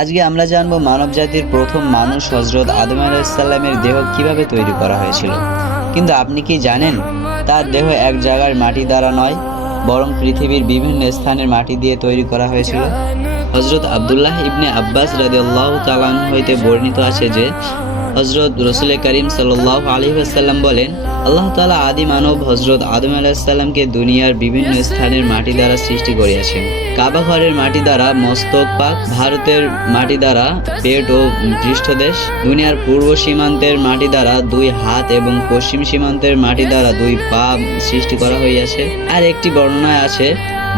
আজকে আমরা জানবো মানব জাতির প্রথম মানুষ হযরত আদম আলাইহিস সালামের দেহ কিভাবে তৈরি করা হয়েছিল। কিন্তু আপনি কি জানেন তার দেহ এক জায়গার মাটি দ্বারা নয়, বরং পৃথিবীর বিভিন্ন স্থানের মাটি দিয়ে তৈরি করা হয়েছিল। হযরত আব্দুল্লাহ ইবনে আব্বাস রাদিয়াল্লাহু তাআলা আনহু হইতে বর্ণিত আছে যে হযরত রাসূল করিম সাল্লাল্লাহু আলাইহি ওয়াসাল্লাম বলেন, আল্লাহ তাআলা আদি মানব হযরত আদম আলাইহিস সালামকে দুনিয়ার বিভিন্ন স্থানের মাটি দ্বারা সৃষ্টি করিয়াছেন। কাবা ঘরের মাটি দ্বারা মস্তক পাক, ভারতের মাটি দ্বারা পেট ও পৃষ্ঠদেশ, দুনিয়ার পূর্ব সীমান্তের মাটি দ্বারা দুই হাত এবং পশ্চিম সীমান্তের মাটি দ্বারা দুই পা সৃষ্টি করা হইয়াছে। আর একটি বর্ণনায় আছে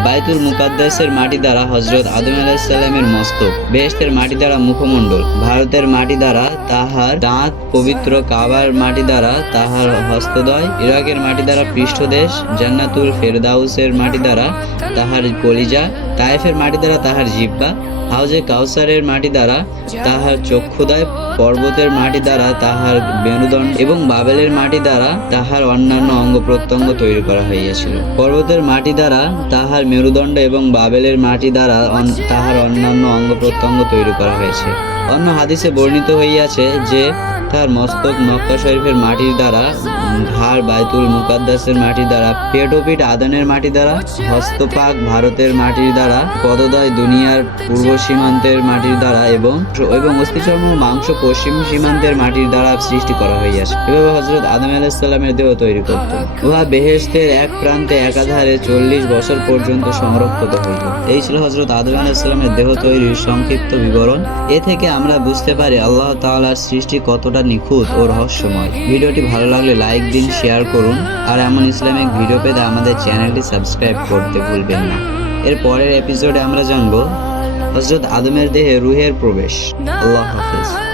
বাইতুল মুকাদ্দাসের মাটি দ্বারা হযরত আদম আলাইহিস সালামের মস্তক, বেহেশতের মাটি দ্বারা মুখমণ্ডল, ভারতের মাটি দ্বারা তাহার দাঁত, পবিত্র কাবার মাটি দ্বারা তাহার হস্তদ্বয়, ইরাকের মাটি দ্বারা পৃষ্ঠদেশ, জান্নাতুল ফেরদাউসের মাটি দ্বারা তাহার কলিজা, তায়েফের মাটি দ্বারা তাহার জিহ্বা, হাউজে কাউসারের মাটি দ্বারা তাহার চক্ষুদয়, পর্বতের মাটি দ্বারা তাহার মেরুদণ্ড এবং বাবেলের মাটি দ্বারা তাহার অন্যান্য অঙ্গ প্রত্যঙ্গ তৈরি করা হইয়াছিল। পর্বতের মাটি দ্বারা তাহার মেরুদণ্ড এবং বাবেলের মাটি দ্বারা তাহার অন্যান্য অঙ্গ প্রত্যঙ্গ তৈরি করা হয়েছে। অন্য হাদিসে বর্ণিত হইয়াছে যে তার মস্তক মক্কা শরীফের মাটির দ্বারা, ঘাড় বাইতুল মুকাদ্দাসের মাটির দ্বারা, পেট ও পিঠ আদানের মাটি দ্বারা, হস্তপাক ভারতের মাটির দ্বারা, পদদয় দুনিয়ার পূর্ব সীমান্তের মাটির দ্বারা এবং অস্থিচর্ম মাংস পশ্চিম সীমান্তের মাটির দ্বারা সৃষ্টি করা হইয়াছে। এভাবে হযরত আদম আলাইহিস সালামের দেহ তৈরি করত। উহা বেহেশতের এক প্রান্তে একাধারে 40 বছর পর্যন্ত সংরক্ষিত হইল। এই ছিল হযরত আদম আলাইহিস সালামের দেহ তৈরির সংক্ষিপ্ত বিবরণ। এ থেকে আমরা বুঝতে পারি আল্লাহ তাআলার সৃষ্টি কতটা নিখুঁত ও রহস্যময়। ভিডিওটি ভালো লাগলে লাইক দিন, শেয়ার করুন, আর এমন ইসলামিক ভিডিও পেতে আমাদের চ্যানেলটি সাবস্ক্রাইব করতে ভুলবেন না। এর পরের এপিসোডে আমরা জানবো হযরত আদমের দেহে রূহের প্রবেশ। আল্লাহ হাফেজ।